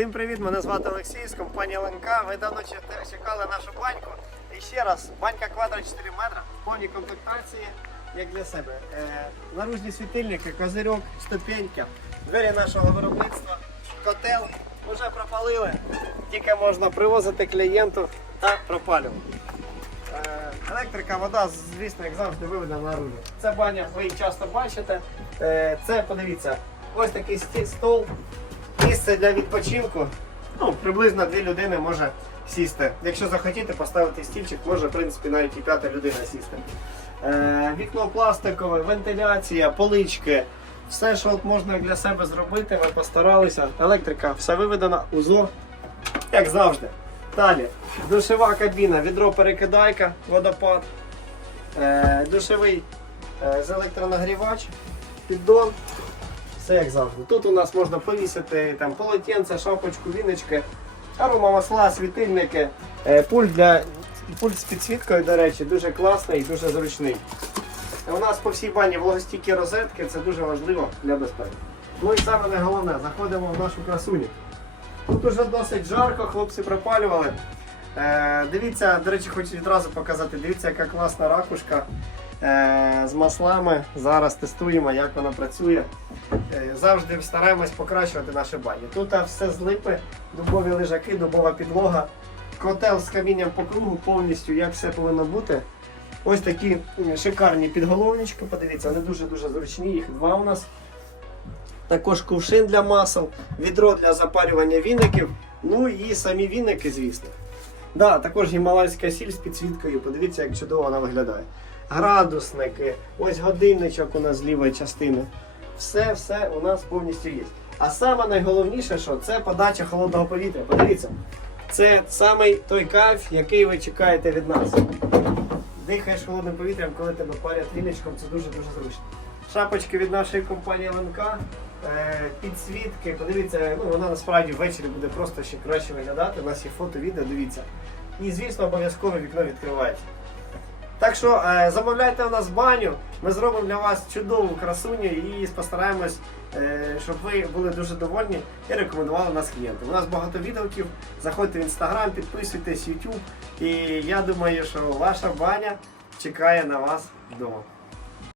Всім привіт! Мене звати Олексій з компанії ЛНК. Ви давно чекали- нашу баньку. І ще раз, банька квадра 4 метра, в повній комплектації, як для себе. Е, наружні світильники, козирьок, ступенька, двері нашого виробництва, котел. Вже пропалили. Тільки можна привозити клієнту та пропалювати. Е, Електрика, вода, звісно, як завжди виведена наружу. Це баня, ви часто бачите. Е, Це, подивіться, ось такий стол, місце для відпочинку. Ну, приблизно дві людини може сісти. Якщо захотіти поставити стільчик, може, в принципі, навіть і п'ята людина сісти. Е, Вікно пластикове, вентиляція, полички. Все, що от можна для себе зробити, ми постаралися. Електрика, все виведено, узор, як завжди. Далі, душова кабіна, відро перекидайка, водопад, е, душовий е, з електронагрівач, піддон. Все як завжди. Тут у нас можна повісити там, полотенце, шапочку, віночки, аромамасла, світильники, е, пульт, для, пульт з підсвіткою, до речі, дуже класний і дуже зручний. У нас по всій бані вологостійкі розетки, це дуже важливо для безпеки. Ну і саме найголовне, заходимо в нашу красуню. Тут уже досить жарко, хлопці пропалювали. Е, дивіться, до речі, хочу відразу показати, дивіться, яка класна ракушка е, з маслами. Зараз тестуємо, як вона працює. Е, завжди стараємось покращувати наші бані. Тут все з липи, дубові лежаки, дубова підлога, котел з камінням по кругу, повністю як все повинно бути. Ось такі шикарні підголовнички, подивіться, вони дуже-дуже зручні, їх два у нас. Також кувшин для масел, відро для запарювання віників, ну і самі віники, звісно. Да, також гімалайська сіль з підсвіткою. Подивіться, як чудово вона виглядає. Градусники, ось годинничок у нас з лівої частини. Все, все у нас повністю є. А саме найголовніше, що це подача холодного повітря. Подивіться, це саме той кайф, який ви чекаєте від нас. Дихаєш холодним повітрям, коли тебе парять віничком, це дуже-дуже зручно. Шапочки від нашої компанії ЛНК, е, підсвітки. Подивіться, ну вона насправді ввечері буде просто ще краще виглядати. У нас є фото, відео, дивіться. І звісно, обов'язково вікно відкривається. Так що е, замовляйте у нас баню, ми зробимо для вас чудову красуню і постараємось, е, щоб ви були дуже довольні і рекомендували нас клієнтам. У нас багато відгуків. Заходьте в інстаграм, підписуйтесь, YouTube. І я думаю, що ваша баня чекає на вас вдома.